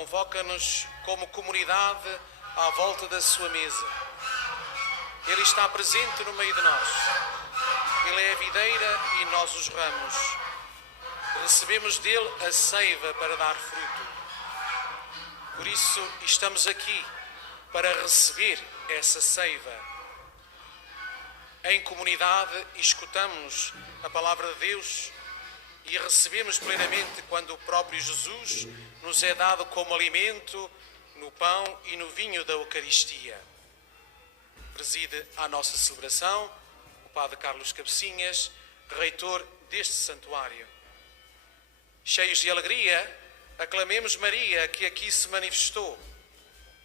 convoca-nos como comunidade à volta da sua mesa. Ele está presente no meio de nós. Ele é a videira e nós os ramos. Recebemos dele a seiva para dar fruto. Por isso estamos aqui para receber essa seiva. Em comunidade escutamos a palavra de Deus e recebemos plenamente quando o próprio Jesus nos é dado como alimento no pão e no vinho da Eucaristia. Preside a nossa celebração o Padre Carlos Cabecinhas, reitor deste santuário. Cheios de alegria, aclamemos Maria que aqui se manifestou,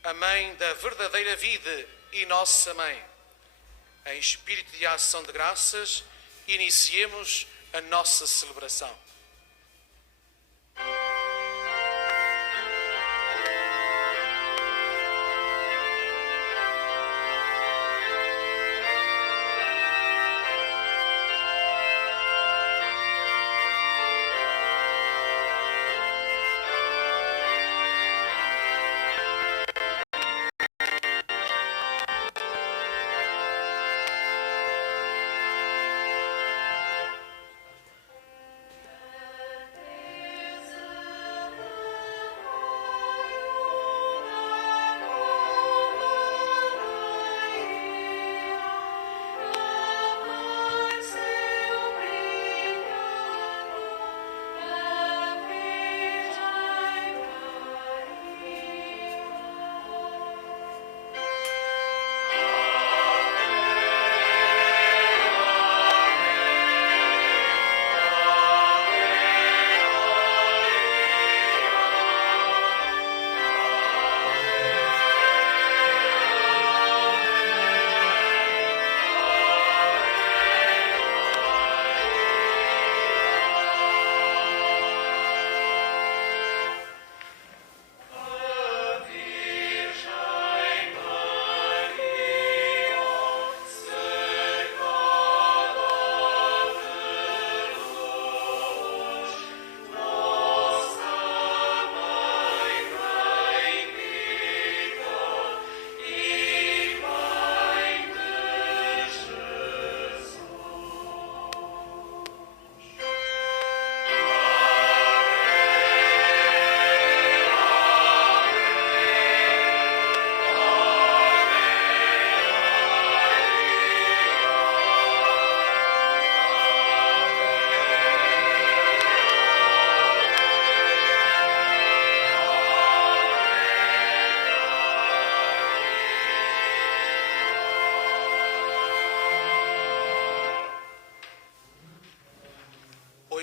a Mãe da verdadeira vida e nossa Mãe. Em espírito de ação de graças, iniciemos a nossa celebração.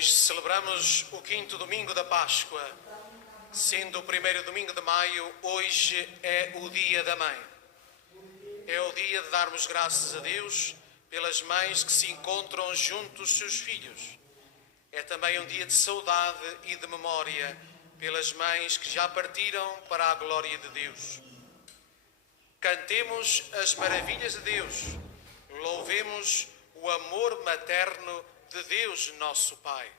Hoje celebramos o 5º domingo da Páscoa. Sendo o 1º domingo de maio, hoje é o Dia da Mãe. É o dia de darmos graças a Deus pelas mães que se encontram junto dos seus filhos. É também um dia de saudade e de memória pelas mães que já partiram para a glória de Deus. Cantemos as maravilhas de Deus. Louvemos o amor materno de Deus, nosso Pai.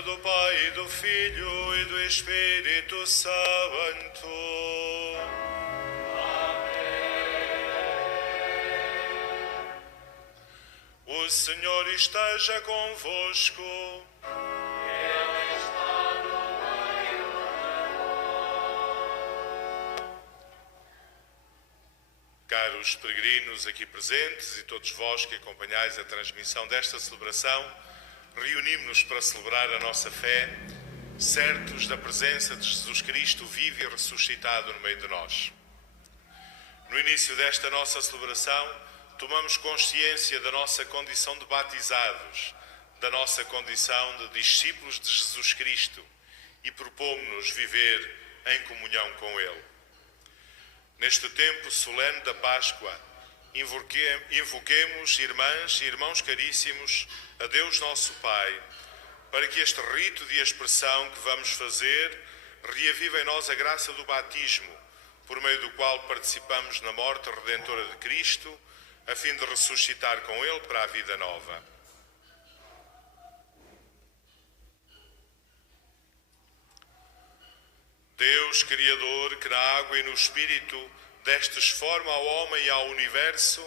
nome do Pai, e do Filho e do Espírito Santo. O Senhor esteja convosco. Ele está no meio de nós. Caros peregrinos aqui presentes e todos vós que acompanhais a transmissão desta celebração, reunimos-nos para celebrar a nossa fé, certos da presença de Jesus Cristo vivo e ressuscitado no meio de nós. No início desta nossa celebração, tomamos consciência da nossa condição de batizados, da nossa condição de discípulos de Jesus Cristo e propomos-nos viver em comunhão com Ele. Neste tempo solene da Páscoa, invoquemos, irmãs e irmãos caríssimos, a Deus nosso Pai, para que este rito de expressão que vamos fazer reavive em nós a graça do batismo, por meio do qual participamos na morte redentora de Cristo, a fim de ressuscitar com Ele para a vida nova. Deus, Criador, que na água e no Espírito destes forma ao homem e ao universo,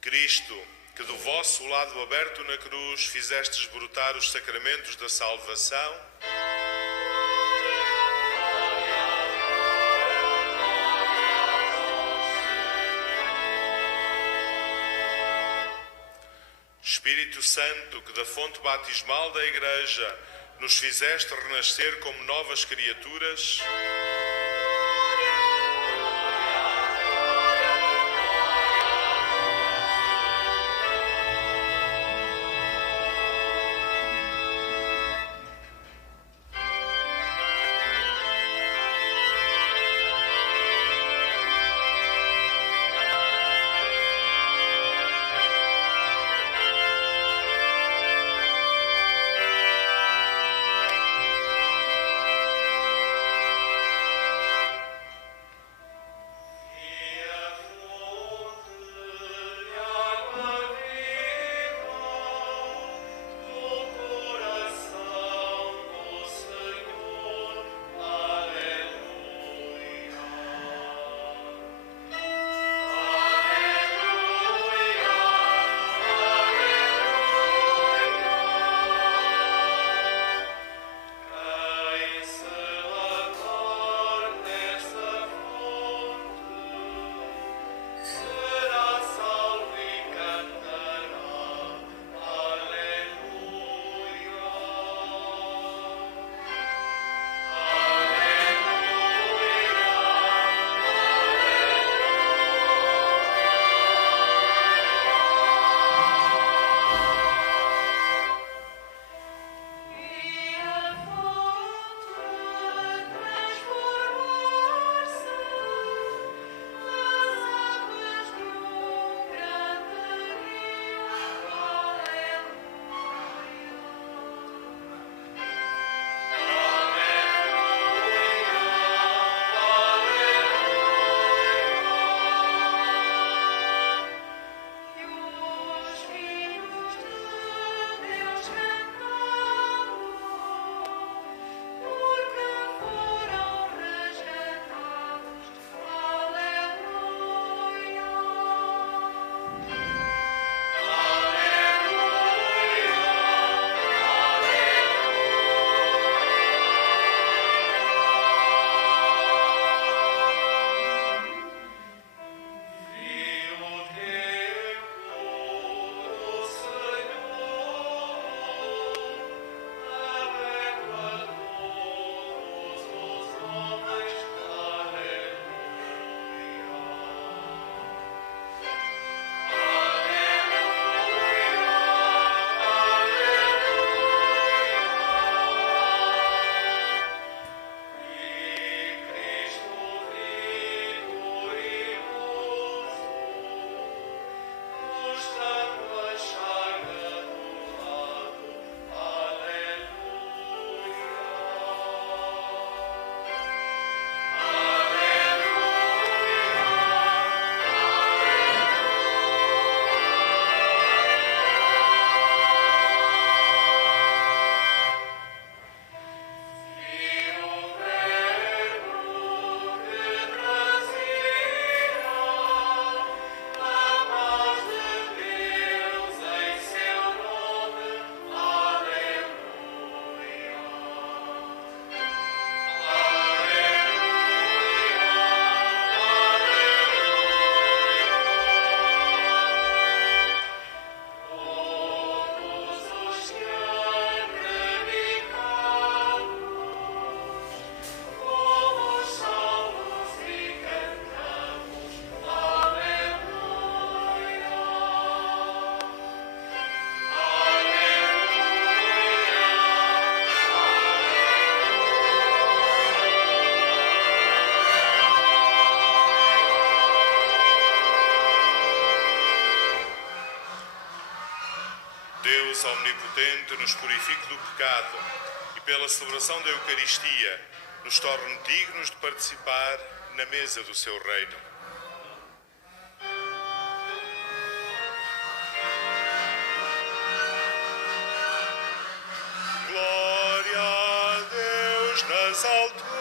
Cristo, que do vosso lado aberto na cruz fizestes brotar os sacramentos da salvação, Espírito Santo, que da fonte batismal da Igreja nos fizeste renascer como novas criaturas, Deus omnipotente nos purifique do pecado e pela celebração da Eucaristia nos torne dignos de participar na mesa do seu reino. Glória a Deus nas alturas.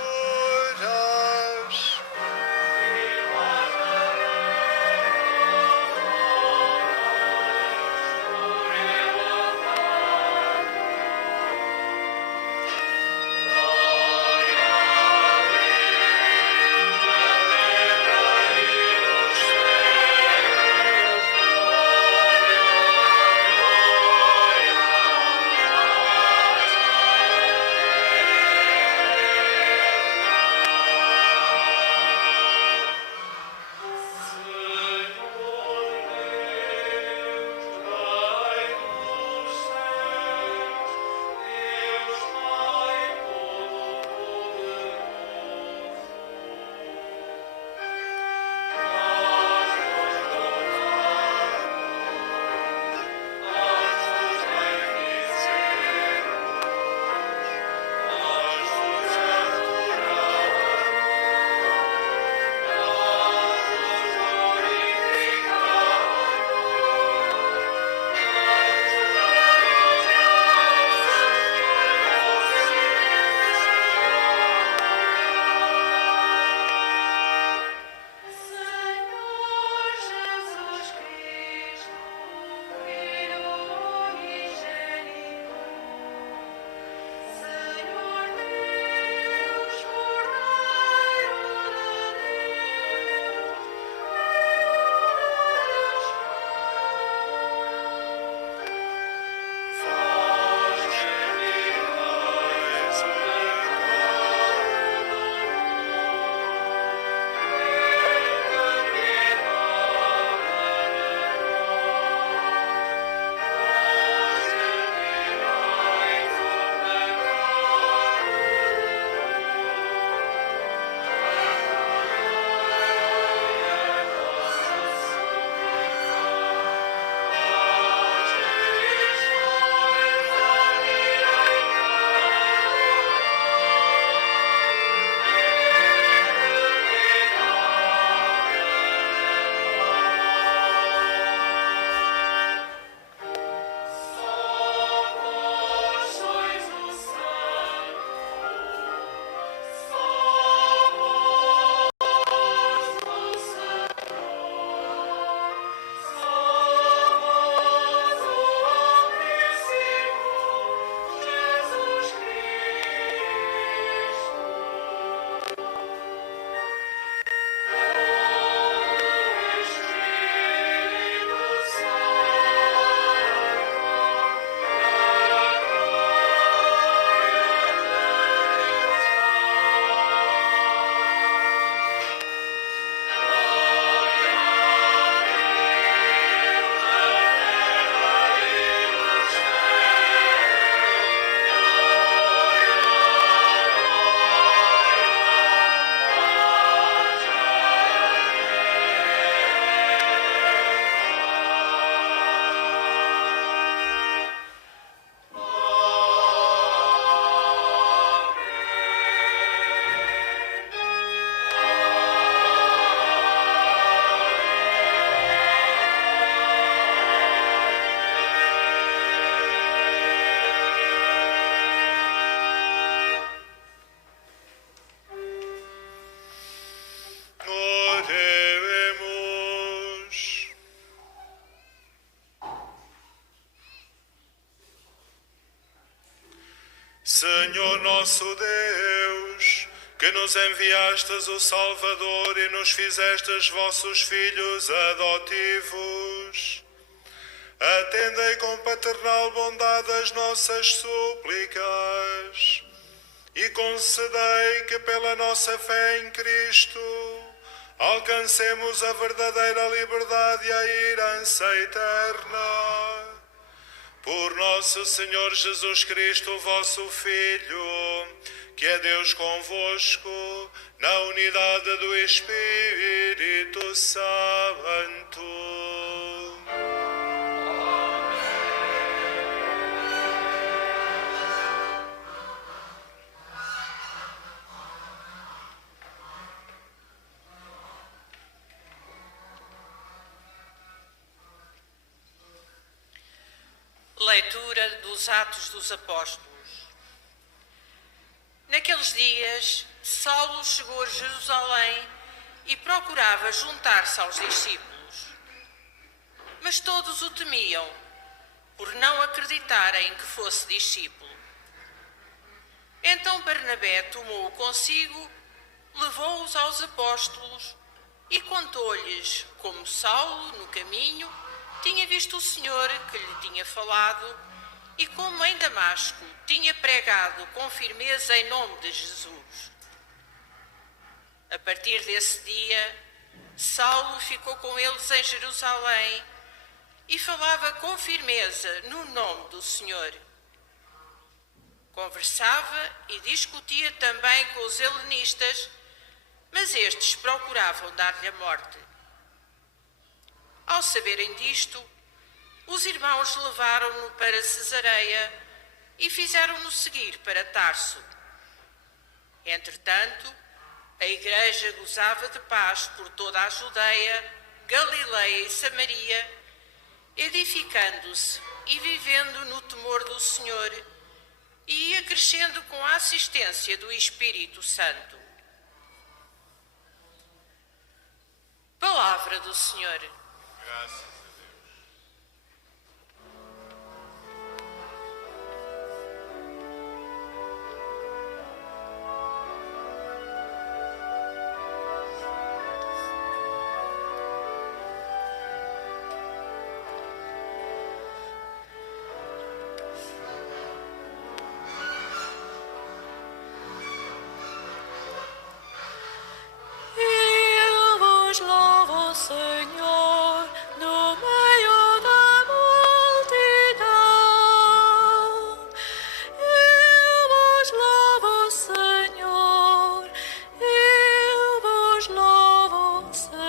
Senhor nosso Deus, que nos enviastes o Salvador e nos fizestes vossos filhos adotivos, atendei com paternal bondade as nossas súplicas e concedei que pela nossa fé em Cristo alcancemos a verdadeira liberdade e a herança eterna. Por nosso Senhor Jesus Cristo, vosso Filho, que é Deus convosco, na unidade do Espírito Santo. Amém. Leitura dos Atos dos Apóstolos. Naqueles dias, Saulo chegou a Jerusalém e procurava juntar-se aos discípulos. Mas todos o temiam, por não acreditarem que fosse discípulo. Então Barnabé tomou-o consigo, levou-os aos apóstolos e contou-lhes como Saulo, no caminho, tinha visto o Senhor que lhe tinha falado e como em Damasco tinha pregado com firmeza em nome de Jesus. A partir desse dia, Saulo ficou com eles em Jerusalém e falava com firmeza no nome do Senhor. Conversava e discutia também com os helenistas, mas estes procuravam dar-lhe a morte. Ao saberem disto, os irmãos levaram-no para Cesareia e fizeram-no seguir para Tarso. Entretanto, a igreja gozava de paz por toda a Judeia, Galileia e Samaria, edificando-se e vivendo no temor do Senhor, e ia crescendo com a assistência do Espírito Santo. Palavra do Senhor. Graças a Deus. Eu vos louvo, Senhor, no meio da multidão. Eu vos louvo, Senhor, eu vos louvo, Senhor.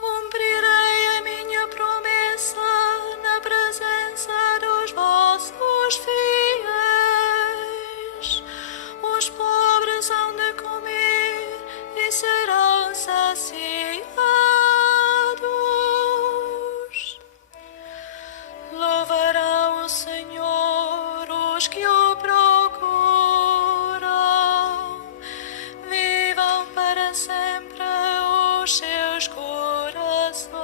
Cumprirei a minha promessa na presença dos vossos fiéis. Os pobres hão de comer e serão saciados. Louvarão o Senhor os que o procuram. Vivam para sempre os seus corações.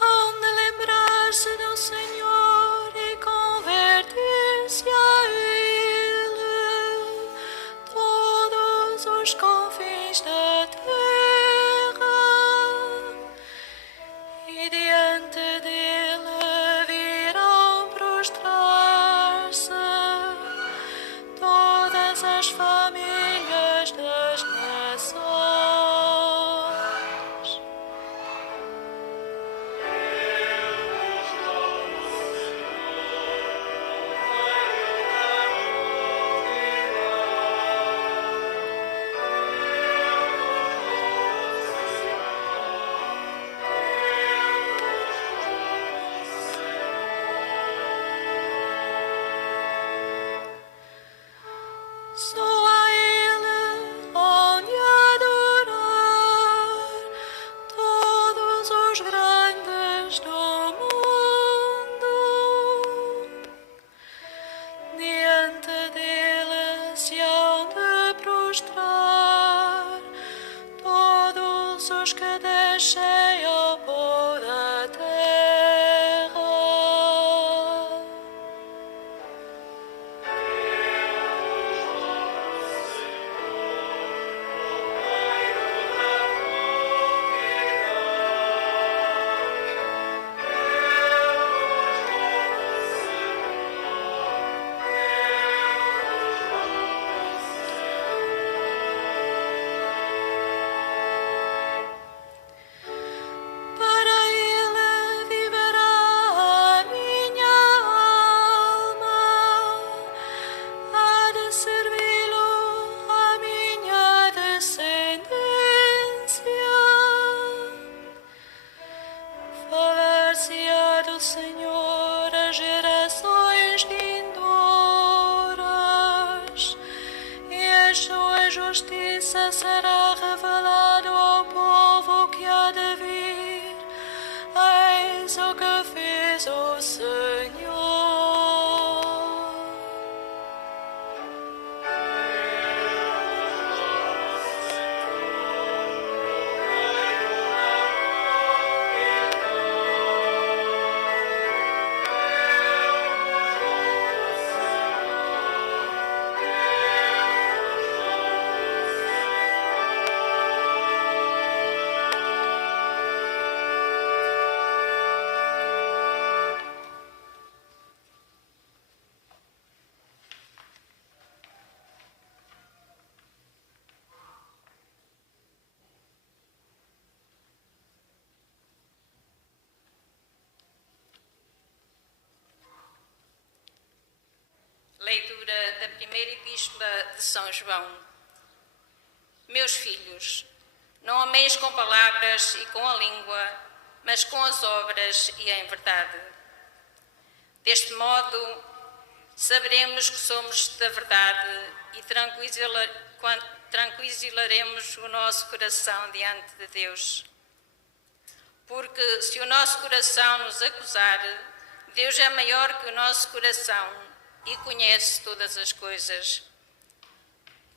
Hão de lembrar-se do Senhor e converter-se a Ele todos os confins da terra, e diante dele virão prostrar-se todas as famílias das nações. Só a Ele hão de adorar todos os grandes do mundo. Diante dele se hão de prostrar todos os que descem ao pó da terra. justiça será revelado ao povo que há de vir. Eis o que fez o Senhor. Leitura da primeira epístola de São João. Meus filhos, não ameis com palavras e com a língua, mas com as obras e em verdade. Deste modo, saberemos que somos da verdade e tranquilizaremos o nosso coração diante de Deus. Porque se o nosso coração nos acusar, Deus é maior que o nosso coração e conhece todas as coisas.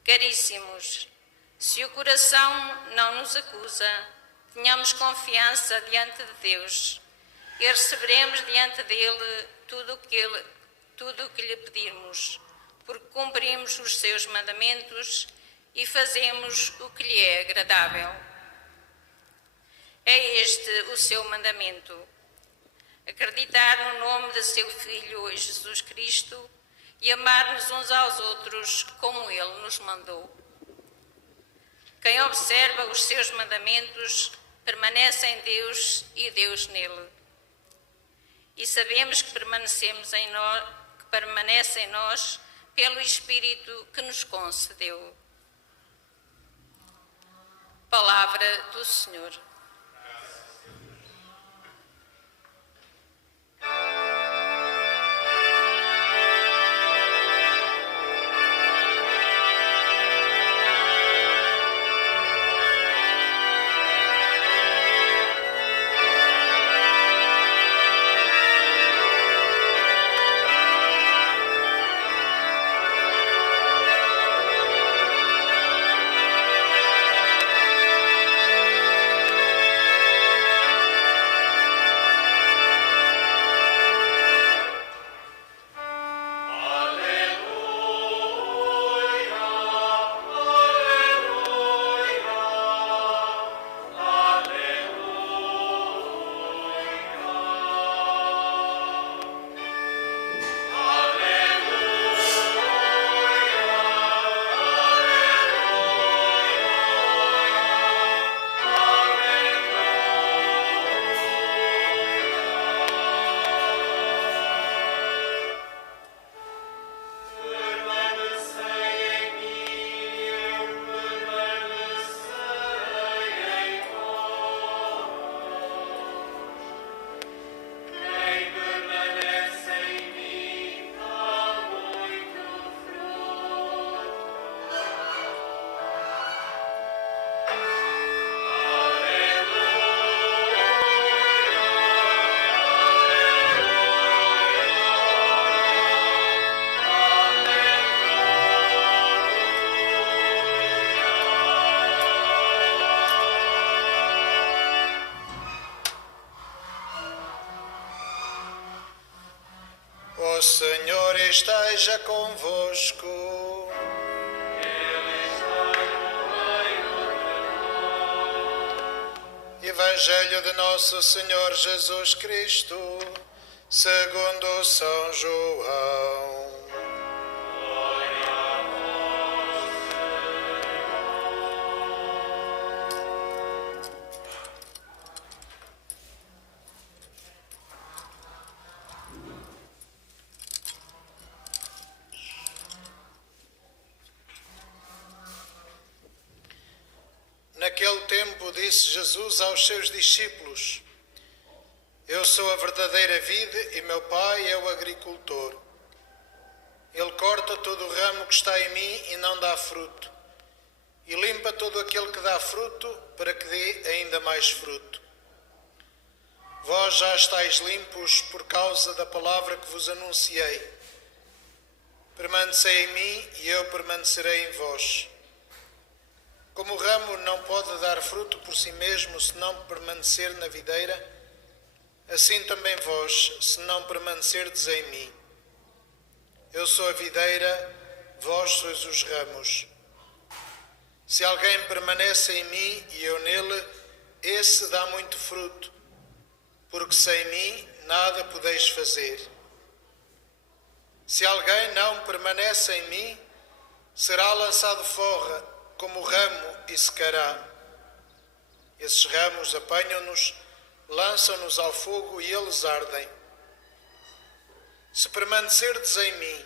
Caríssimos, se o coração não nos acusa, tenhamos confiança diante de Deus e receberemos diante dele tudo o que lhe pedirmos, porque cumprimos os seus mandamentos e fazemos o que lhe é agradável. É este o seu mandamento: acreditar no nome de seu Filho Jesus Cristo e amar-nos uns aos outros como Ele nos mandou. Quem observa os seus mandamentos permanece em Deus e Deus nele. E sabemos que permanece em nós pelo Espírito que nos concedeu. Palavra do Senhor. O Senhor esteja convosco. Evangelho de Nosso Senhor Jesus Cristo, segundo São João. Naquele tempo disse Jesus aos seus discípulos: Eu sou a verdadeira vide e meu Pai é o agricultor. Ele corta todo o ramo que está em mim e não dá fruto, e limpa todo aquele que dá fruto, para que dê ainda mais fruto. Vós já estáis limpos por causa da palavra que vos anunciei. Permanecei em mim e eu permanecerei em vós. Como o ramo não pode dar fruto por si mesmo se não permanecer na videira, assim também vós, se não permanecerdes em mim. Eu sou a videira, vós sois os ramos. Se alguém permanece em mim e eu nele, esse dá muito fruto, porque sem mim nada podeis fazer. Se alguém não permanece em mim, será lançado fora como ramo e secará. Esses ramos apanham-nos, lançam-nos ao fogo e eles ardem. Se permanecerdes em mim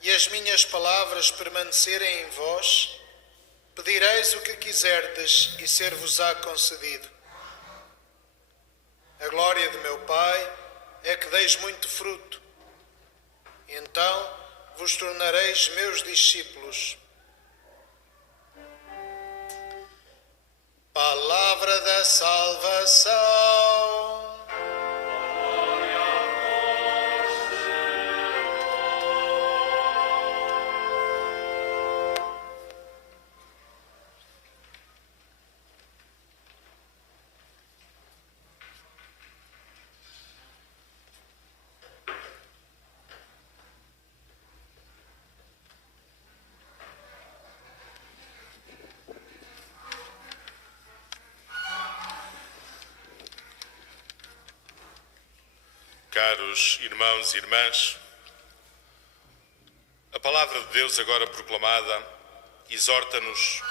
e as minhas palavras permanecerem em vós, pedireis o que quiserdes e ser-vos-á concedido. A glória de meu Pai é que deis muito fruto. Então vos tornareis meus discípulos. Palavra da salvação. Caros irmãos e irmãs, a palavra de Deus agora proclamada exorta-nos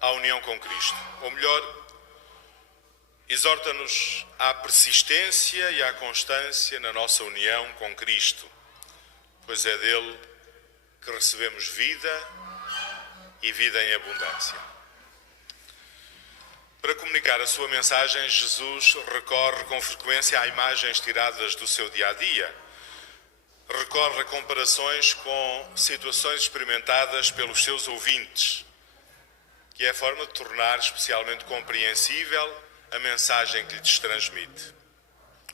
à união com Cristo, ou melhor, exorta-nos à persistência e à constância na nossa união com Cristo, pois é dele que recebemos vida e vida em abundância. Para comunicar a sua mensagem, Jesus recorre com frequência a imagens tiradas do seu dia-a-dia. Recorre a comparações com situações experimentadas pelos seus ouvintes, que é a forma de tornar especialmente compreensível a mensagem que lhes transmite.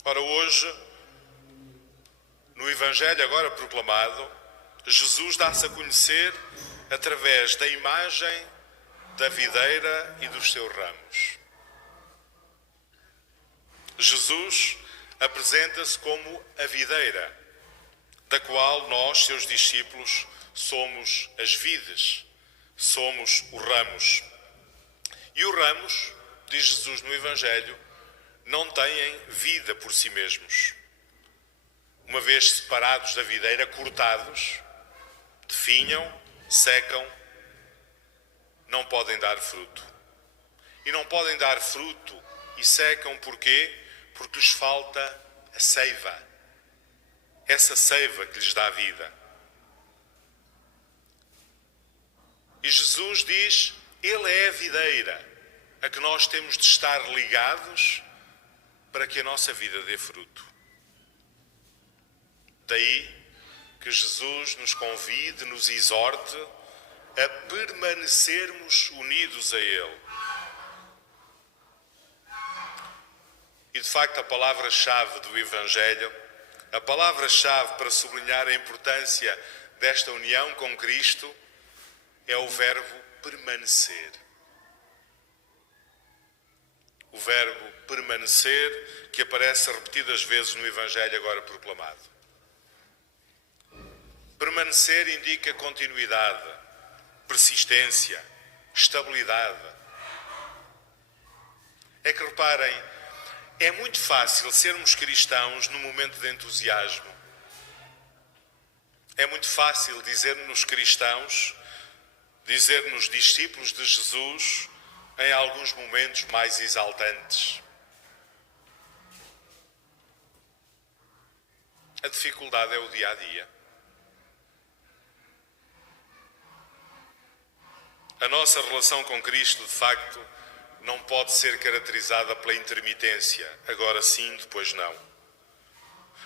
Ora, hoje, no Evangelho agora proclamado, Jesus dá-se a conhecer através da imagem da videira e dos seus ramos. Jesus apresenta-se como a videira, da qual nós, seus discípulos, somos as vides, somos os ramos. E os ramos, diz Jesus no Evangelho, não têm vida por si mesmos. Uma vez separados da videira, cortados, definham, secam, não podem dar fruto. E não podem dar fruto e secam porquê? Porque lhes falta a seiva. Essa seiva que lhes dá vida. E Jesus diz, Ele é a videira a que nós temos de estar ligados para que a nossa vida dê fruto. Daí que Jesus nos convide, nos exorte a permanecermos unidos a Ele. E de facto a palavra-chave do Evangelho, a palavra-chave para sublinhar a importância desta união com Cristo é o verbo permanecer. O verbo permanecer que aparece repetidas vezes no Evangelho agora proclamado. Permanecer indica continuidade, persistência, estabilidade. É que reparem, é muito fácil sermos cristãos no momento de entusiasmo. É muito fácil dizer-nos cristãos, dizer-nos discípulos de Jesus em alguns momentos mais exaltantes. A dificuldade é o dia-a-dia. A nossa relação com Cristo, de facto, não pode ser caracterizada pela intermitência, agora sim, depois não.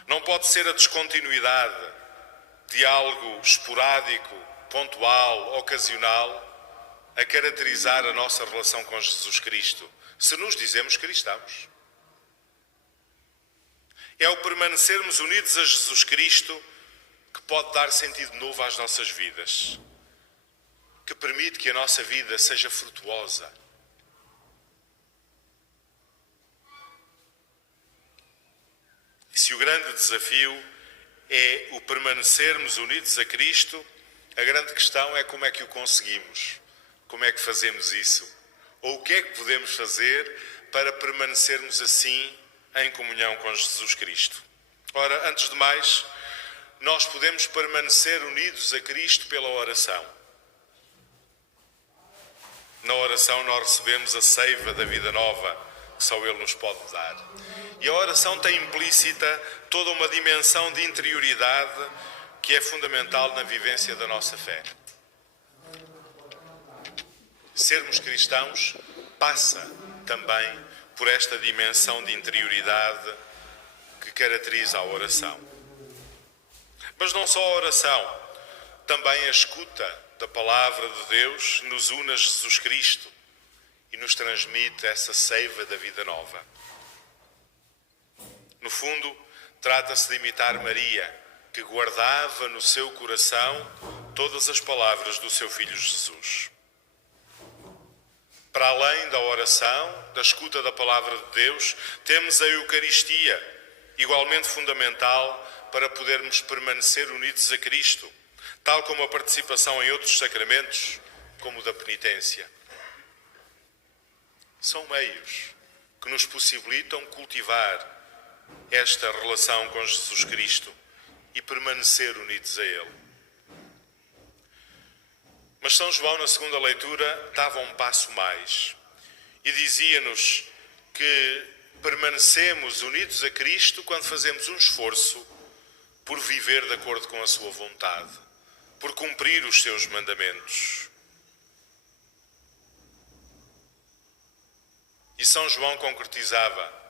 Não pode ser a descontinuidade de algo esporádico, pontual, ocasional, a caracterizar a nossa relação com Jesus Cristo, se nos dizemos cristãos. É o permanecermos unidos a Jesus Cristo que pode dar sentido novo às nossas vidas, que permite que a nossa vida seja frutuosa. E se o grande desafio é o permanecermos unidos a Cristo, a grande questão é como é que o conseguimos, como é que fazemos isso, ou o que é que podemos fazer para permanecermos assim em comunhão com Jesus Cristo. Ora, antes de mais, nós podemos permanecer unidos a Cristo pela oração. Na oração nós recebemos a seiva da vida nova que só Ele nos pode dar. E a oração tem implícita toda uma dimensão de interioridade que é fundamental na vivência da nossa fé. Sermos cristãos passa também por esta dimensão de interioridade que caracteriza a oração. Mas não só a oração, também a escuta da palavra de Deus nos une a Jesus Cristo e nos transmite essa seiva da vida nova. No fundo, trata-se de imitar Maria, que guardava no seu coração todas as palavras do seu Filho Jesus. Para além da oração, da escuta da palavra de Deus, temos a Eucaristia, igualmente fundamental para podermos permanecer unidos a Cristo, tal como a participação em outros sacramentos, como o da penitência. São meios que nos possibilitam cultivar esta relação com Jesus Cristo e permanecer unidos a Ele. Mas São João, na segunda leitura, dava um passo mais e dizia-nos que permanecemos unidos a Cristo quando fazemos um esforço por viver de acordo com a sua vontade, por cumprir os seus mandamentos. E São João concretizava: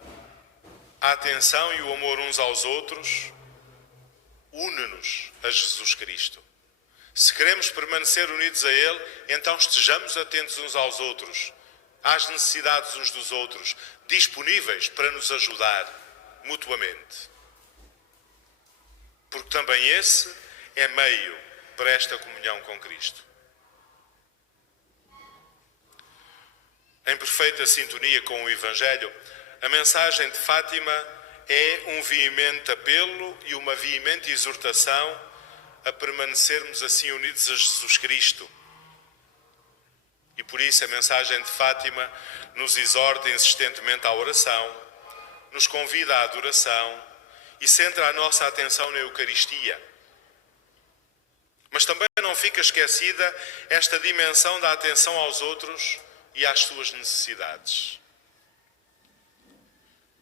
a atenção e o amor uns aos outros une-nos a Jesus Cristo. Se queremos permanecer unidos a Ele, então estejamos atentos uns aos outros, às necessidades uns dos outros, disponíveis para nos ajudar mutuamente. Porque também esse é meio para esta comunhão com Cristo. Em perfeita sintonia com o Evangelho, a mensagem de Fátima é um veemente apelo e uma veemente exortação a permanecermos assim unidos a Jesus Cristo. E por isso a mensagem de Fátima nos exorta insistentemente à oração, nos convida à adoração e centra a nossa atenção na Eucaristia. Mas também não fica esquecida esta dimensão da atenção aos outros e às suas necessidades.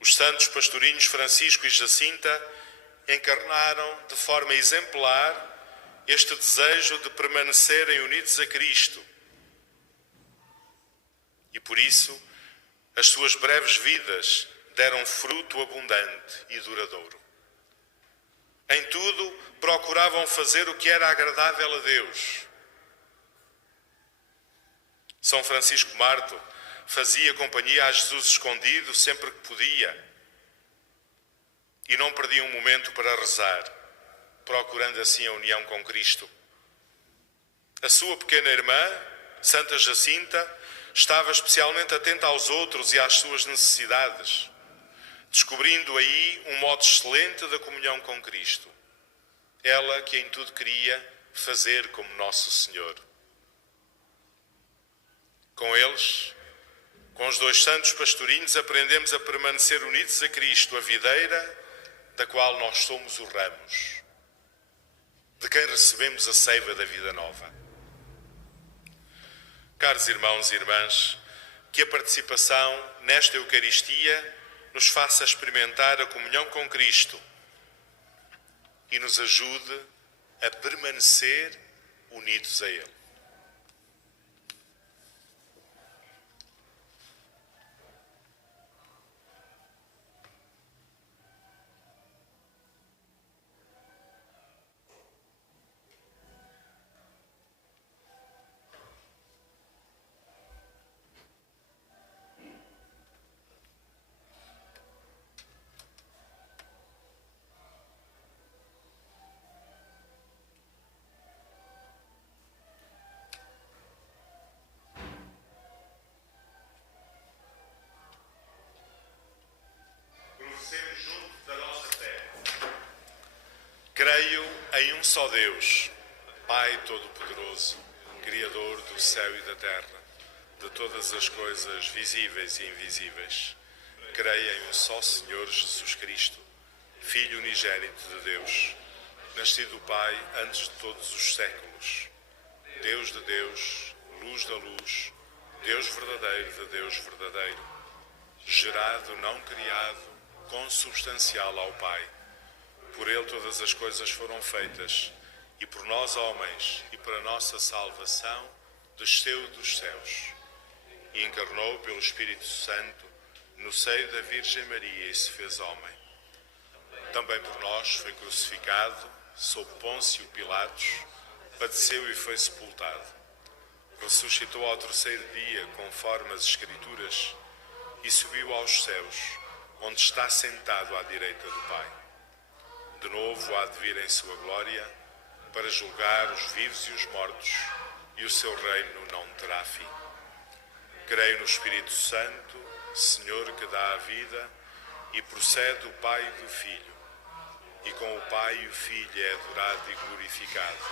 Os santos pastorinhos Francisco e Jacinta encarnaram de forma exemplar este desejo de permanecerem unidos a Cristo. E por isso, as suas breves vidas deram fruto abundante e duradouro. Em tudo, procuravam fazer o que era agradável a Deus. São Francisco Marto fazia companhia a Jesus escondido sempre que podia e não perdia um momento para rezar, procurando assim a união com Cristo. A sua pequena irmã, Santa Jacinta, estava especialmente atenta aos outros e às suas necessidades, descobrindo aí um modo excelente da comunhão com Cristo. Ela que em tudo queria fazer como Nosso Senhor. Com eles, com os dois santos pastorinhos, aprendemos a permanecer unidos a Cristo, a videira da qual nós somos os ramos, de quem recebemos a seiva da vida nova. Caros irmãos e irmãs, que a participação nesta Eucaristia nos faça experimentar a comunhão com Cristo e nos ajude a permanecer unidos a Ele. só Deus, Pai Todo-Poderoso, Criador do céu e da terra, de todas as coisas visíveis e invisíveis, creio em um só Senhor Jesus Cristo, Filho unigênito de Deus, nascido do Pai antes de todos os séculos, Deus de Deus, luz da luz, Deus verdadeiro de Deus verdadeiro, gerado, não criado, consubstancial ao Pai. Por ele todas as coisas foram feitas, e por nós homens, e para nossa salvação, desceu dos céus, e encarnou pelo Espírito Santo no seio da Virgem Maria e se fez homem. Também por nós foi crucificado, sob Pôncio Pilatos, padeceu e foi sepultado. Ressuscitou ao terceiro dia, conforme as Escrituras, e subiu aos céus, onde está sentado à direita do Pai. De novo há de vir em sua glória, para julgar os vivos e os mortos, e o seu reino não terá fim. Creio no Espírito Santo, Senhor que dá a vida, e procede do Pai e do Filho, e com o Pai e o Filho é adorado e glorificado.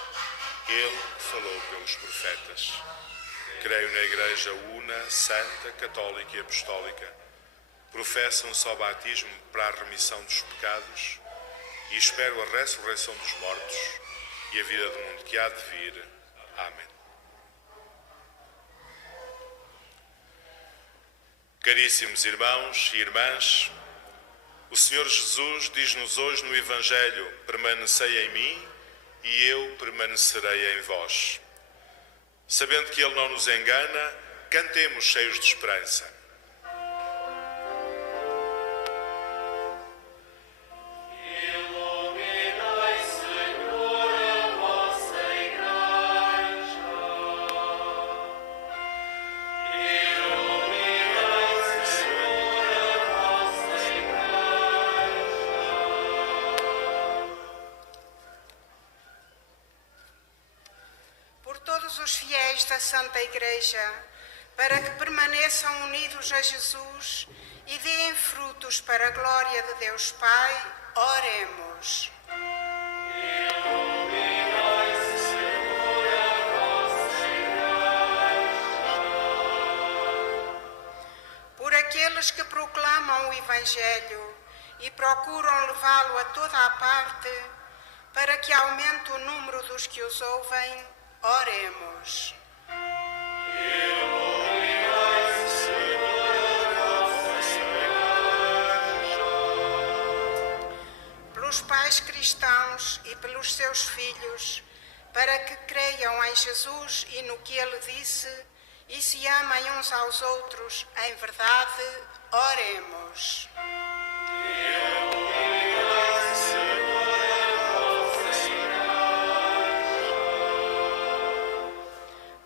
Ele que falou pelos profetas. Creio na Igreja una, santa, católica e apostólica. Professo um só batismo para a remissão dos pecados e espero a ressurreição dos mortos e a vida do mundo que há de vir. Amém. Caríssimos irmãos e irmãs, o Senhor Jesus diz-nos hoje no Evangelho: permanecei em mim e eu permanecerei em vós. Sabendo que Ele não nos engana, cantemos cheios de esperança. Os fiéis da Santa Igreja, para que permaneçam unidos a Jesus e deem frutos para a glória de Deus Pai, oremos. Por aqueles que proclamam o Evangelho e procuram levá-lo a toda a parte, para que aumente o número dos que os ouvem, oremos. Pelos pais cristãos e pelos seus filhos, para que creiam em Jesus e no que Ele disse e se amem uns aos outros em verdade, oremos.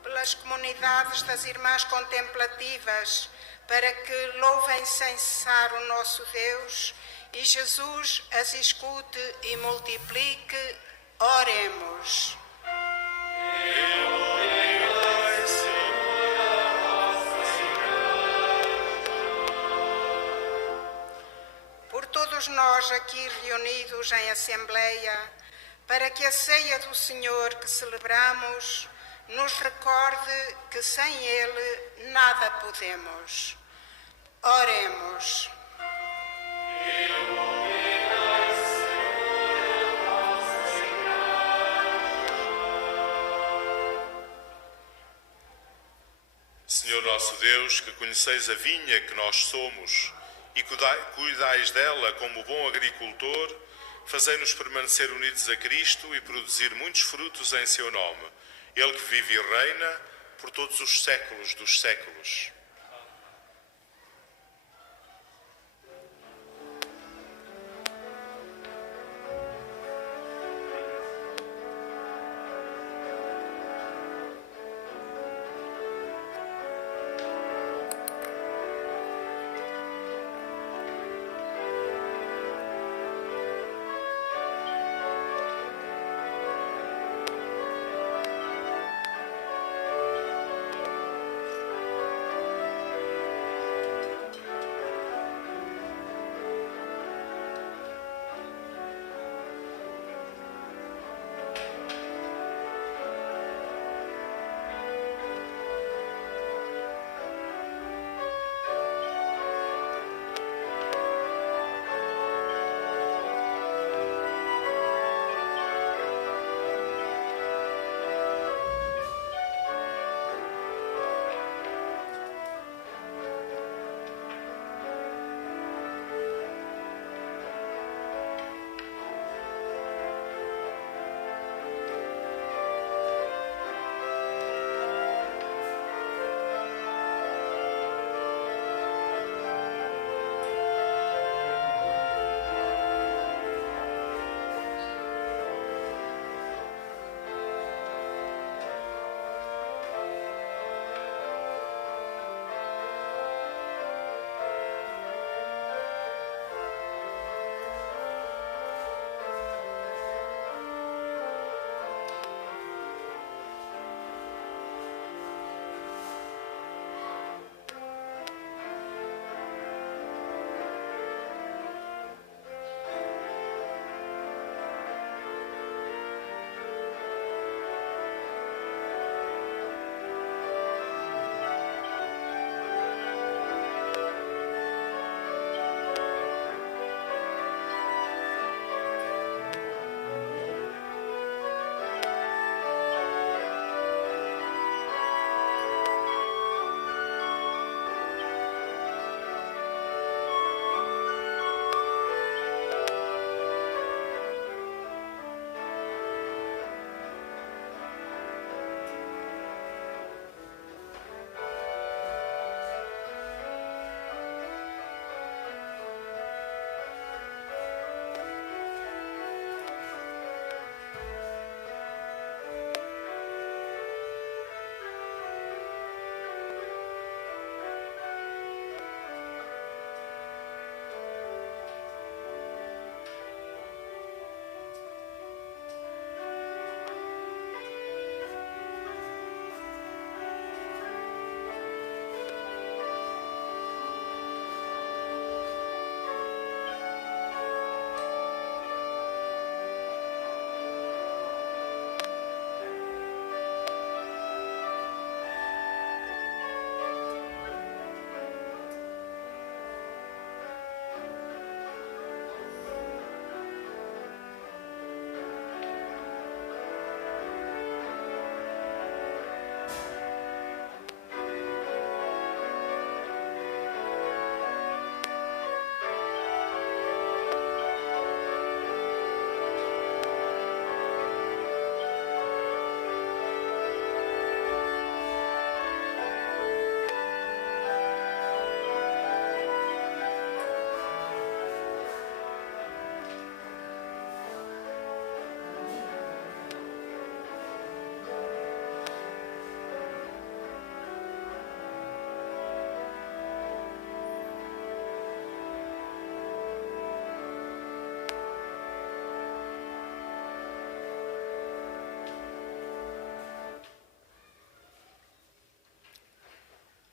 Pelas comunidades das Irmãs Contemplativas, para que louvem sem cessar o nosso Deus e Jesus as escute e multiplique, oremos. Por todos nós aqui reunidos em Assembleia, para que a ceia do Senhor que celebramos nos recorde que sem Ele nada podemos. Oremos. Senhor nosso Deus, que conheceis a vinha que nós somos e cuidais dela como bom agricultor, fazei-nos permanecer unidos a Cristo e produzir muitos frutos em seu nome. Ele que vive e reina por todos os séculos dos séculos.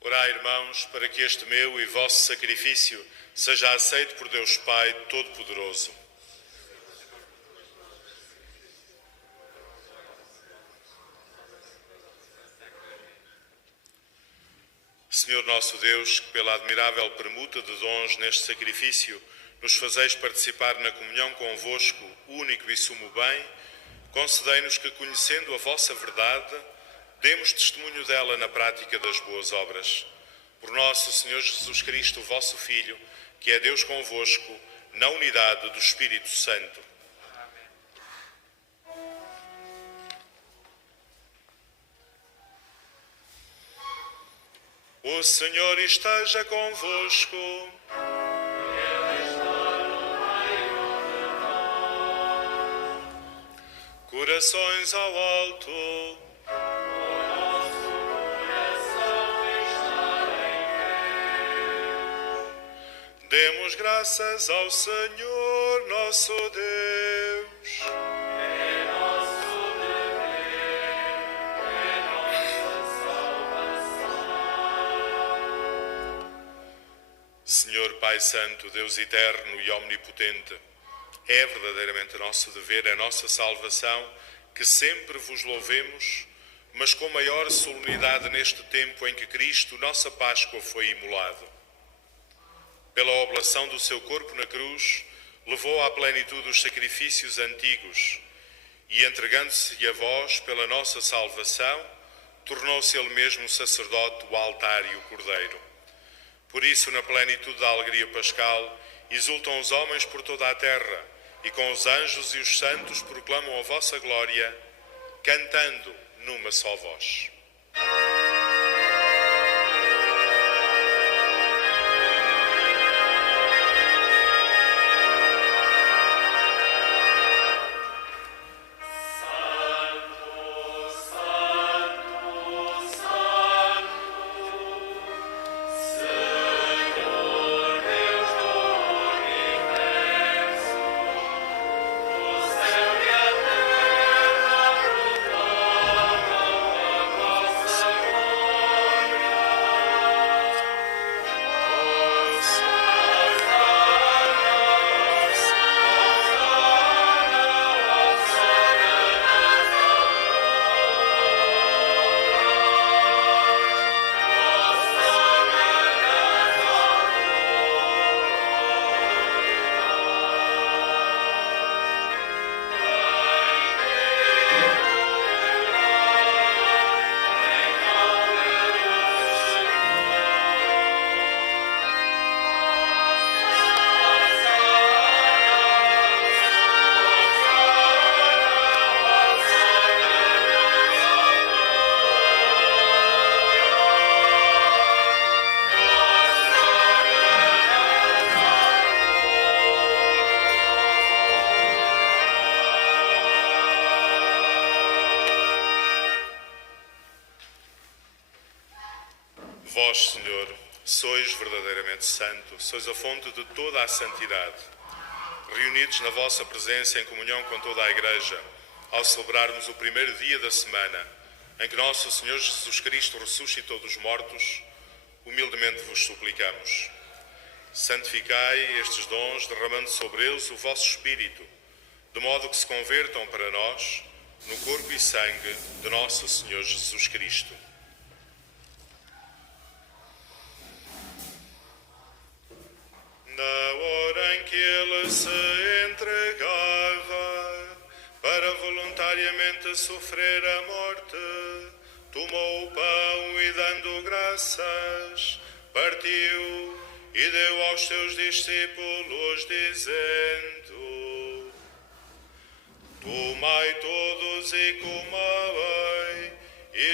Orai, irmãos, para que este meu e vosso sacrifício seja aceito por Deus Pai Todo-Poderoso. Senhor nosso Deus, que pela admirável permuta de dons neste sacrifício nos fazeis participar na comunhão convosco, único e sumo bem, concedei-nos que, conhecendo a vossa verdade, demos testemunho dela na prática das boas obras. Por nosso Senhor Jesus Cristo, vosso Filho, que é Deus convosco, na unidade do Espírito Santo. O Senhor esteja convosco. Corações ao alto. Demos graças ao Senhor nosso Deus. Senhor Pai Santo, Deus eterno e omnipotente, é verdadeiramente nosso dever, é nossa salvação, que sempre vos louvemos, mas com maior solenidade neste tempo em que Cristo, nossa Páscoa, foi imolado. Pela oblação do seu corpo na cruz, levou à plenitude os sacrifícios antigos e, entregando-se a vós pela nossa salvação, tornou-se ele mesmo sacerdote, o altar e o cordeiro. Por isso, na plenitude da alegria pascal, exultam os homens por toda a terra, e com os anjos e os santos proclamam a vossa glória, cantando numa só voz. Vós, Senhor, sois verdadeiramente santo, sois a fonte de toda a santidade. Reunidos na vossa presença em comunhão com toda a Igreja, ao celebrarmos o primeiro dia da semana, em que nosso Senhor Jesus Cristo ressuscitou dos mortos, humildemente vos suplicamos. Santificai estes dons, derramando sobre eles o vosso Espírito, de modo que se convertam para nós no corpo e sangue de nosso Senhor Jesus Cristo. Na hora em que ele se entregava para voluntariamente sofrer a morte, tomou o pão e, dando graças, partiu e deu aos seus discípulos, dizendo: Tomai todos e comei,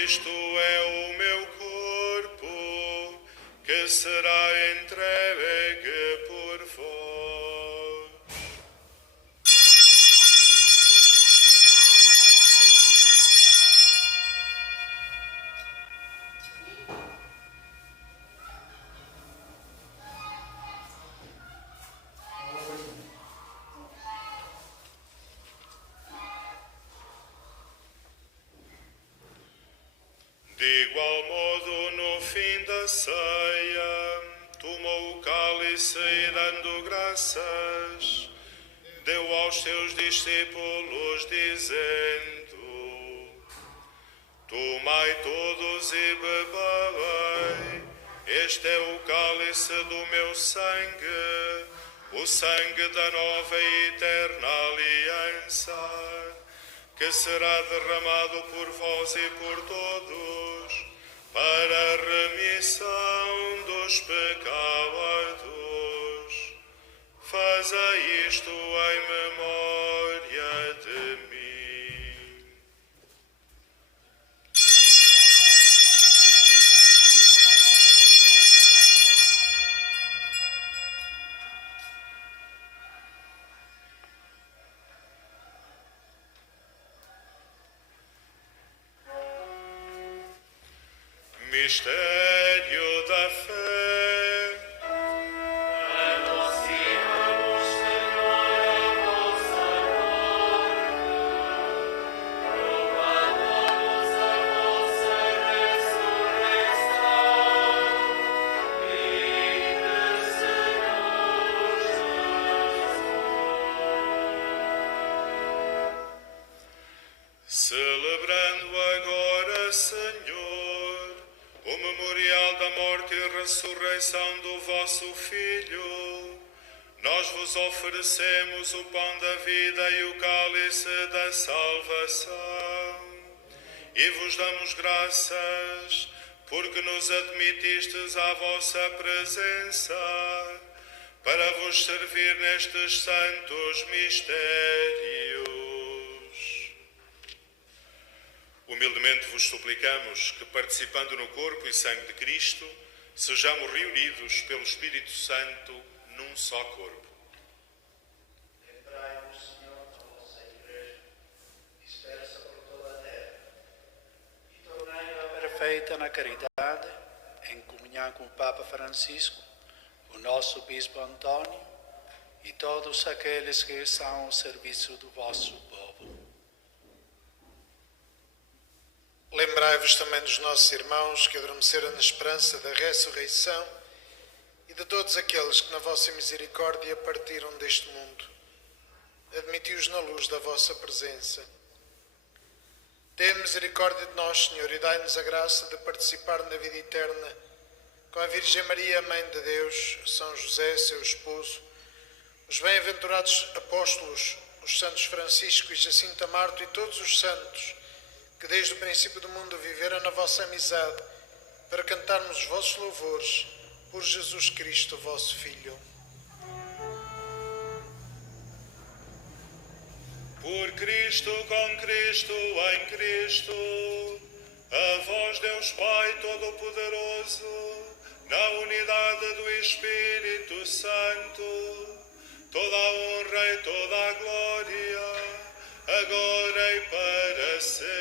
isto é o meu corpo, que será entregue por vós. De igual modo, no fim da ceia, tomou o cálice e, dando graças, deu aos seus discípulos, dizendo: tomai todos e bebei, este é o cálice do meu sangue, o sangue da nova e eterna aliança, que será derramado por vós e por todos, para a remissão dos pecados. Fazei isto em memória de mim. Mistério da fé. Anunciamos, Senhor, a vossa glória, proclamamos a vossa ressurreição. Vive, Senhor Jesus. Celebrando agora, Senhor, o memorial da morte e ressurreição do vosso Filho, nós vos oferecemos o pão da vida e o cálice da salvação, e vos damos graças, porque nos admitistes à vossa presença, para vos servir nestes santos mistérios. Humildemente vos suplicamos que, participando no corpo e sangue de Cristo, sejamos reunidos pelo Espírito Santo num só corpo. Lembrai-vos, Senhor, da vossa Igreja, dispersa por toda a terra, e tornai-a perfeita na caridade, em comunhão com o Papa Francisco, o nosso Bispo António e todos aqueles que estão ao serviço do vosso povo. Lembrai-vos também dos nossos irmãos que adormeceram na esperança da ressurreição e de todos aqueles que na vossa misericórdia partiram deste mundo. Admiti-os na luz da vossa presença. Tende misericórdia de nós, Senhor, e dai-nos a graça de participar na vida eterna com a Virgem Maria, Mãe de Deus, São José, seu esposo, os bem-aventurados apóstolos, os santos Francisco e Jacinta Marto e todos os santos que desde o princípio do mundo viveram na vossa amizade, para cantarmos os vossos louvores por Jesus Cristo, vosso Filho. Por Cristo, com Cristo, em Cristo, a vós, Deus Pai Todo-Poderoso, na unidade do Espírito Santo, toda a honra e toda a glória, agora e para sempre.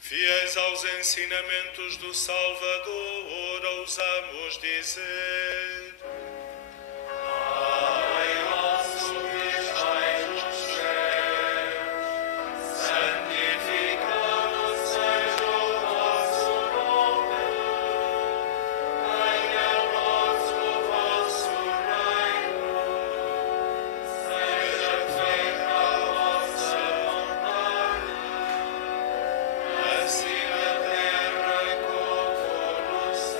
Fiéis aos ensinamentos do Salvador, ousamos dizer: Pai nosso que estais nos céus, santificado seja o vosso nome. Venha a nós o vosso reino. Seja feita a vossa vontade, assim na terra como no céu.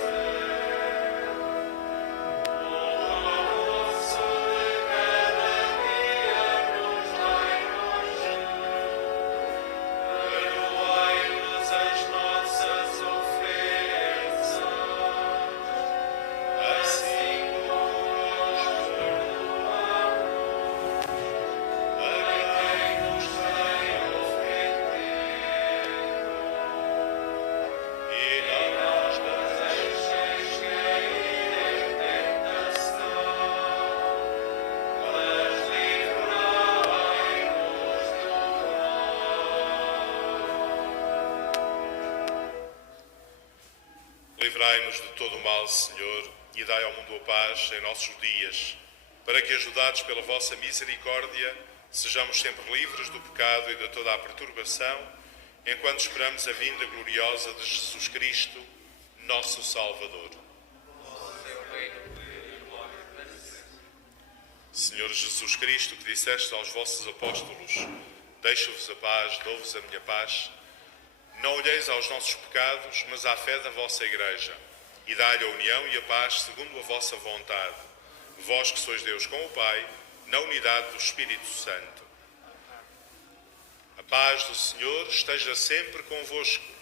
Livrai-nos de todo o mal, Senhor, e dai ao mundo a paz em nossos dias, para que, ajudados pela vossa misericórdia, sejamos sempre livres do pecado e de toda a perturbação, enquanto esperamos a vinda gloriosa de Jesus Cristo, nosso Salvador. Senhor Jesus Cristo, que disseste aos vossos apóstolos: deixo-vos a paz, dou-vos a minha paz, não olheis aos nossos pecados, mas à fé da vossa Igreja, e dai-lhe a união e a paz segundo a vossa vontade, vós que sois Deus com o Pai, na unidade do Espírito Santo. A paz do Senhor esteja sempre convosco.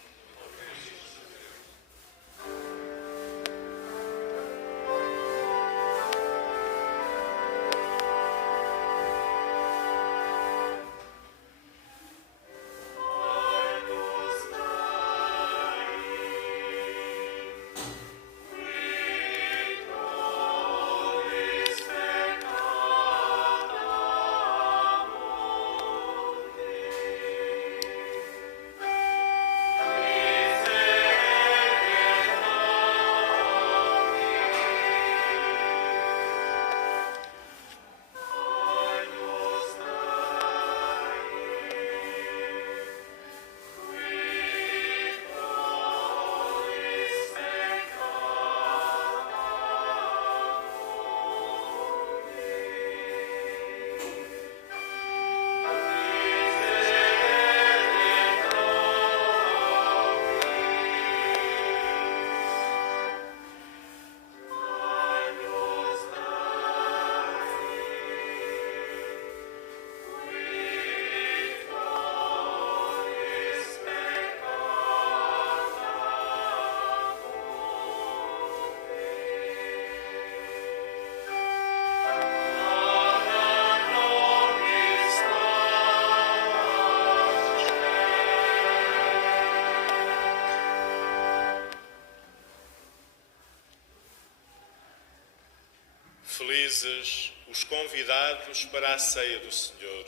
Felizes os convidados para a ceia do Senhor.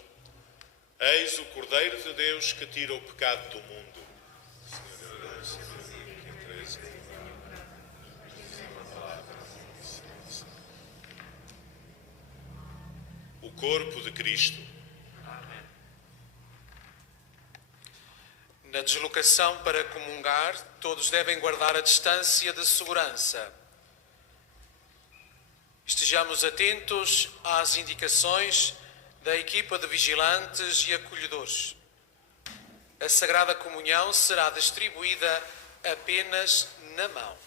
Eis o Cordeiro de Deus que tira o pecado do mundo. O corpo de Cristo. Na deslocação para comungar, todos devem guardar a distância de segurança. Estejamos atentos às indicações da equipa de vigilantes e acolhedores. A Sagrada Comunhão será distribuída apenas na mão.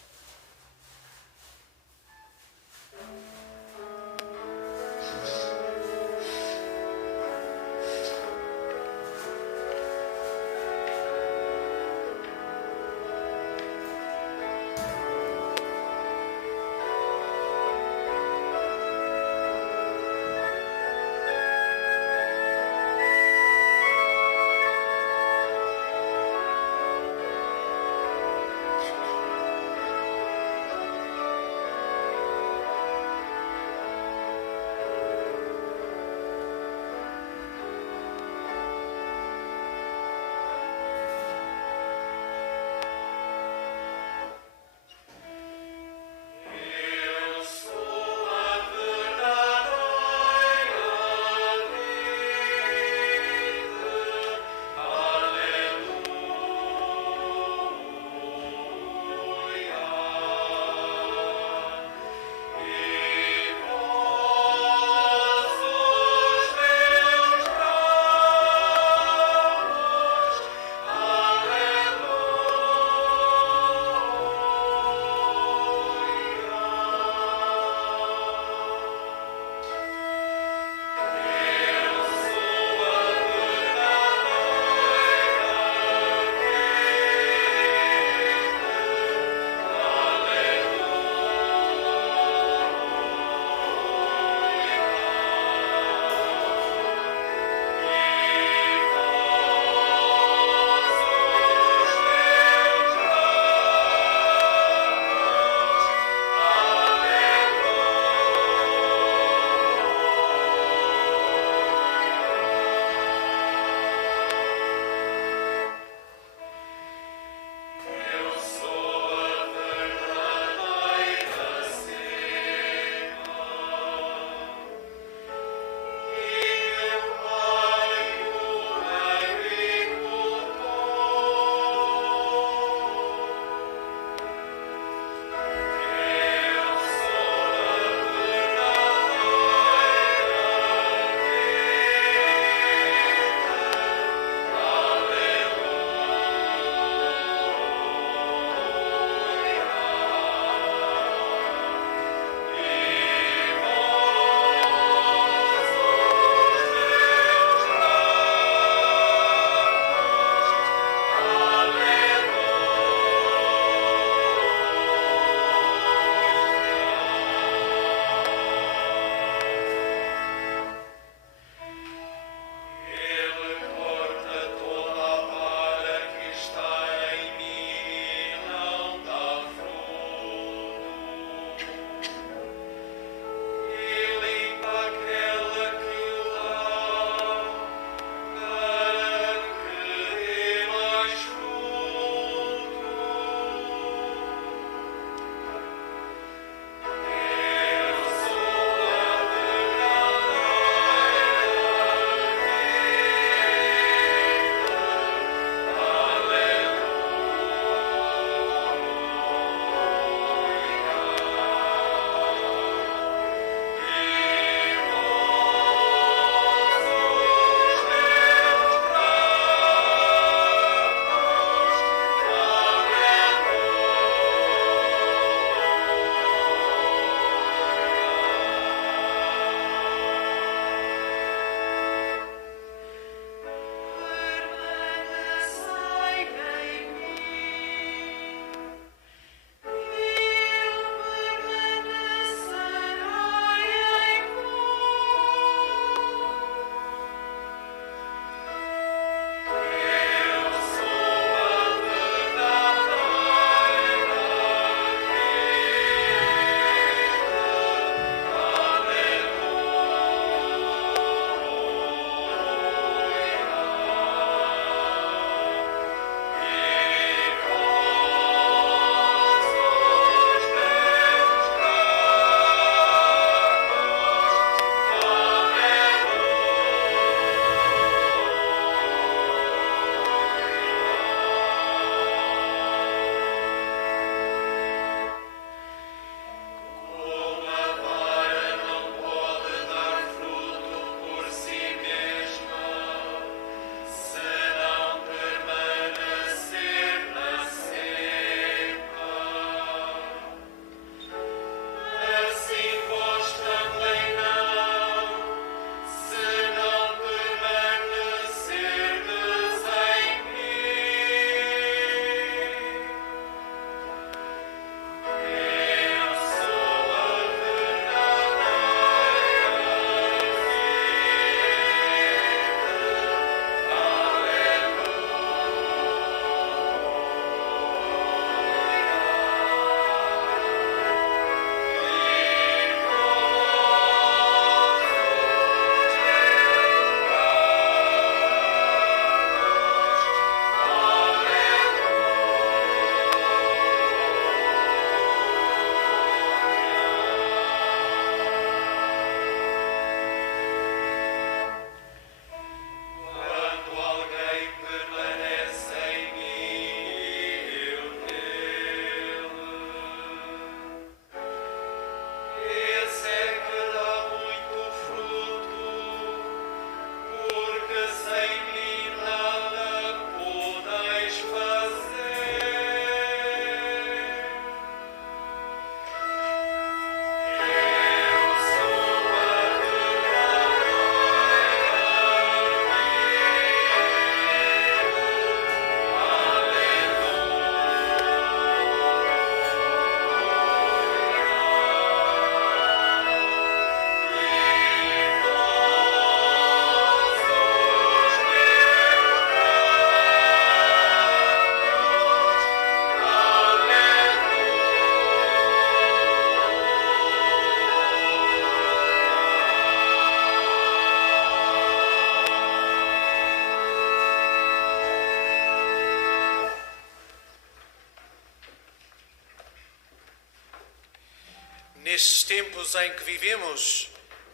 Nestes tempos em que vivemos,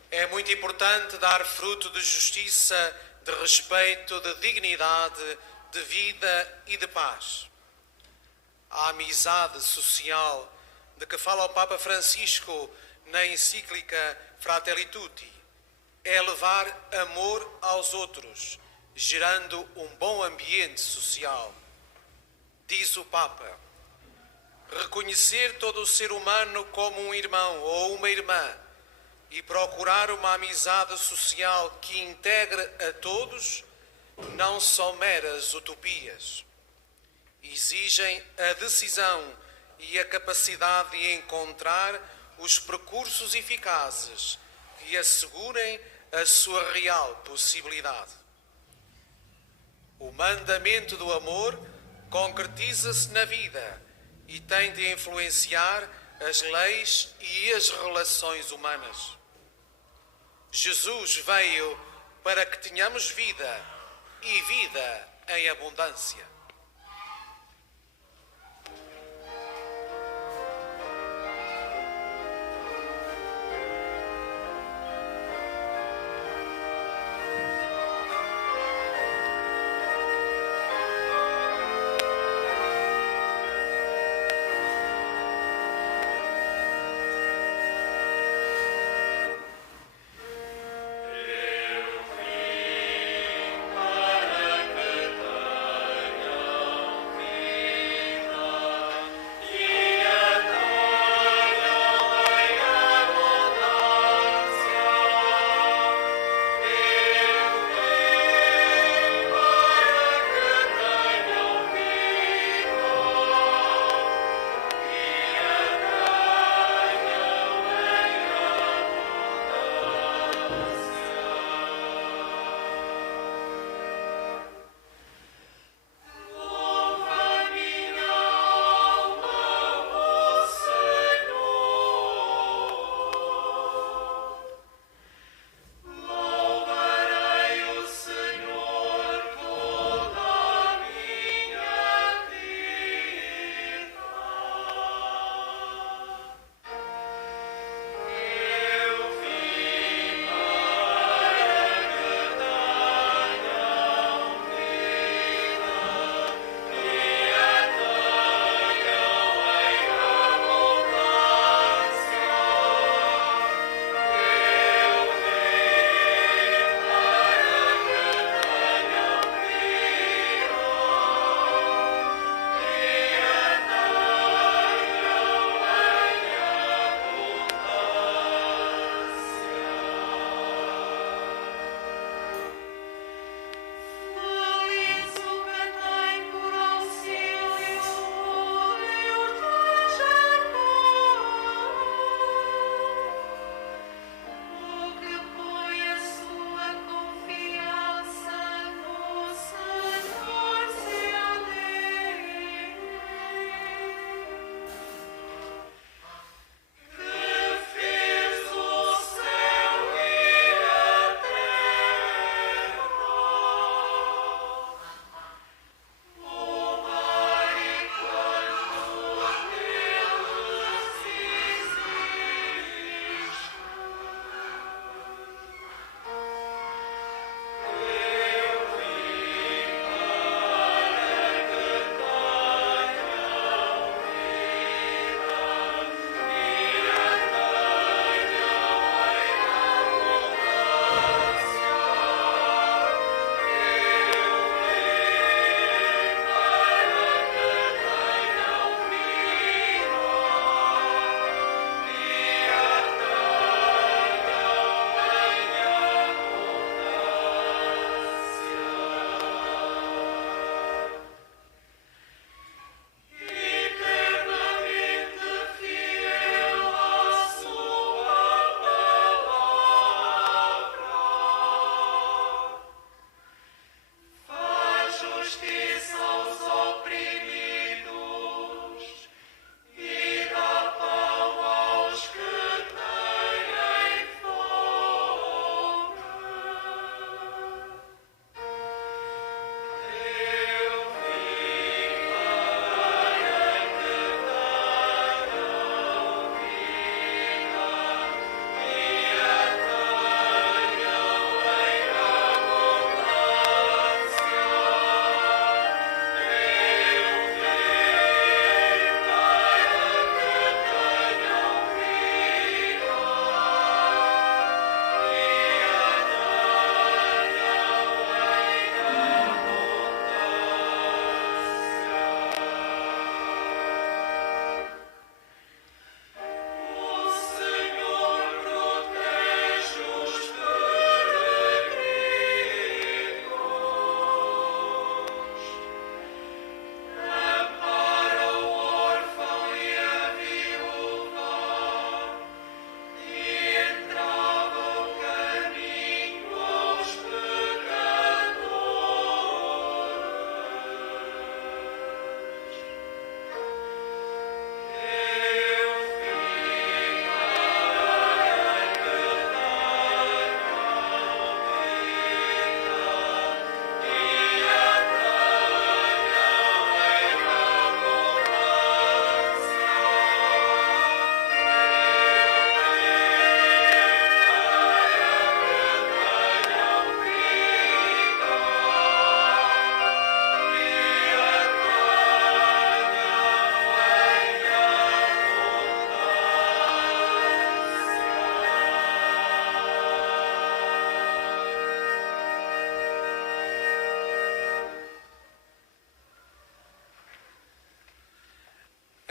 é muito importante dar fruto de justiça, de respeito, de dignidade, de vida e de paz. A amizade social de que fala o Papa Francisco na encíclica Fratelli Tutti é levar amor aos outros, gerando um bom ambiente social. Diz o Papa: reconhecer todo o ser humano como um irmão ou uma irmã e procurar uma amizade social que integre a todos não são meras utopias. Exigem a decisão e a capacidade de encontrar os percursos eficazes que assegurem a sua real possibilidade. O mandamento do amor concretiza-se na vida e tem de influenciar as leis e as relações humanas. Jesus veio para que tenhamos vida e vida em abundância. Eu vim para que tenha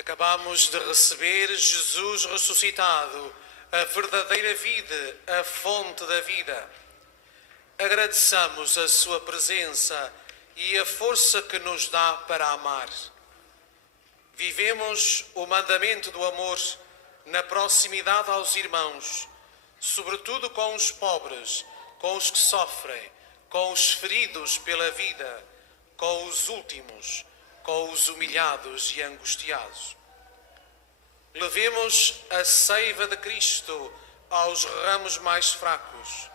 Acabamos de receber Jesus ressuscitado, a verdadeira vida, a fonte da vida. Agradeçamos a sua presença e a força que nos dá para amar. Vivemos o mandamento do amor na proximidade aos irmãos, sobretudo com os pobres, com os que sofrem, com os feridos pela vida, com os últimos, com os humilhados e angustiados. Levemos a seiva de Cristo aos ramos mais fracos.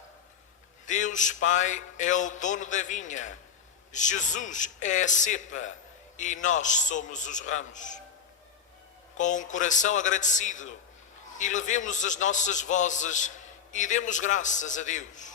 Deus Pai é o dono da vinha, Jesus é a cepa e nós somos os ramos. Com um coração agradecido, elevemos as nossas vozes e demos graças a Deus.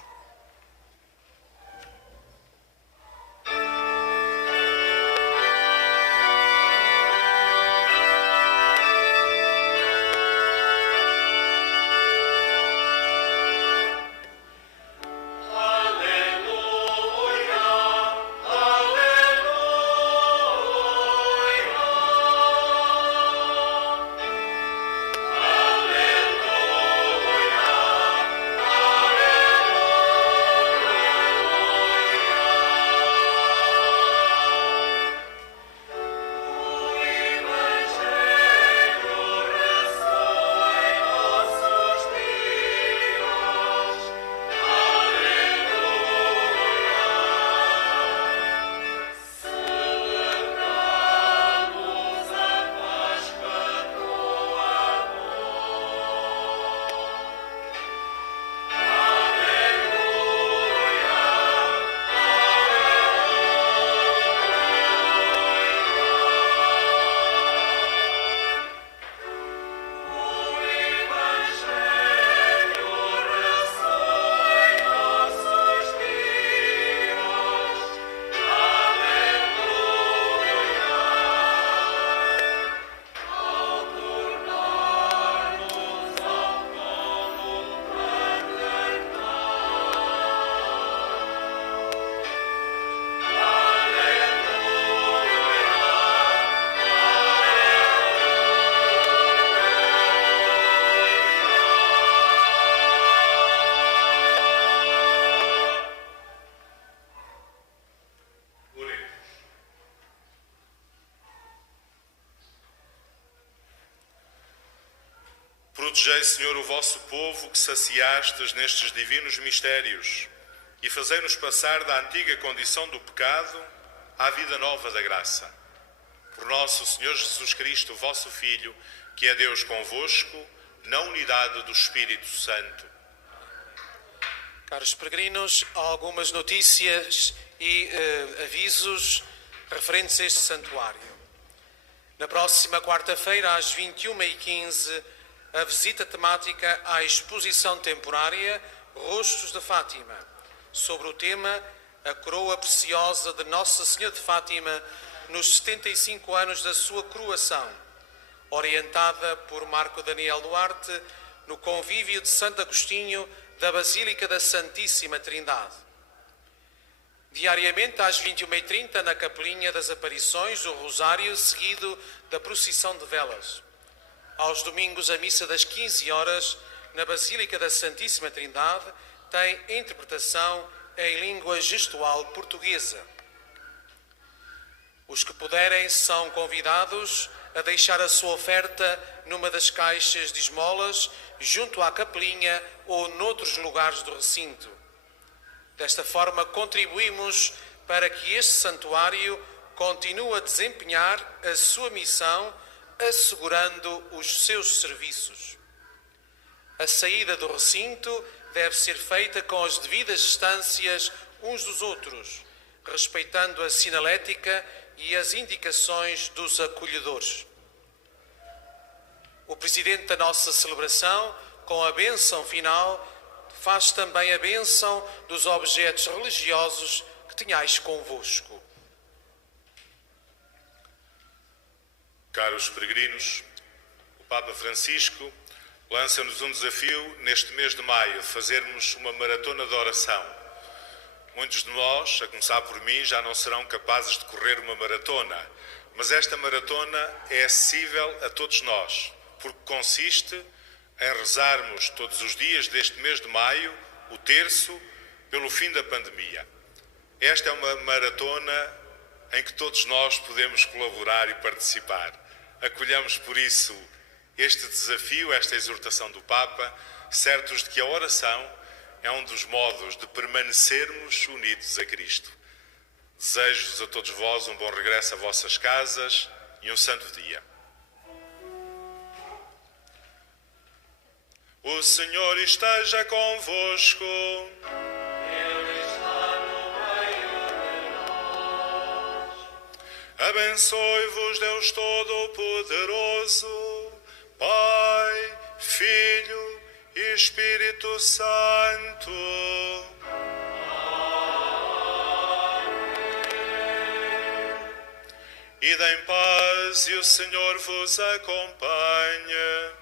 Protegei, Senhor, o vosso povo que saciastes nestes divinos mistérios e fazei-nos passar da antiga condição do pecado à vida nova da graça. Por nosso Senhor Jesus Cristo, vosso Filho, que é Deus convosco, na unidade do Espírito Santo. Caros peregrinos, há algumas notícias e avisos referentes a este santuário. Na próxima quarta-feira, às 21h15, a visita temática à exposição temporária Rostos de Fátima, sobre o tema A Coroa Preciosa de Nossa Senhora de Fátima nos 75 anos da sua coroação, orientada por Marco Daniel Duarte, no convívio de Santo Agostinho da Basílica da Santíssima Trindade. Diariamente às 21h30 na Capelinha das Aparições, o Rosário, seguido da procissão de velas. Aos domingos, a missa das 15 horas, na Basílica da Santíssima Trindade, tem interpretação em língua gestual portuguesa. Os que puderem são convidados a deixar a sua oferta numa das caixas de esmolas, junto à capelinha ou noutros lugares do recinto. Desta forma, contribuímos para que este santuário continue a desempenhar a sua missão, assegurando os seus serviços. A saída do recinto deve ser feita com as devidas distâncias uns dos outros, respeitando a sinalética e as indicações dos acolhedores. O presidente da nossa celebração, com a bênção final, faz também a bênção dos objetos religiosos que tenhais convosco. Caros peregrinos, o Papa Francisco lança-nos um desafio neste mês de maio, fazermos uma maratona de oração. Muitos de nós, a começar por mim, já não serão capazes de correr uma maratona, mas esta maratona é acessível a todos nós, porque consiste em rezarmos todos os dias deste mês de maio o terço pelo fim da pandemia. Esta é uma maratona em que todos nós podemos colaborar e participar. Acolhamos por isso este desafio, esta exortação do Papa, certos de que a oração é um dos modos de permanecermos unidos a Cristo. Desejo-vos a todos vós um bom regresso a vossas casas e um santo dia. O Senhor esteja convosco. Ele está no meio de nós. Abençoe-vos Deus Todo-Poderoso, Pai, Filho e Espírito Santo. Ide em paz e o Senhor vos acompanhe.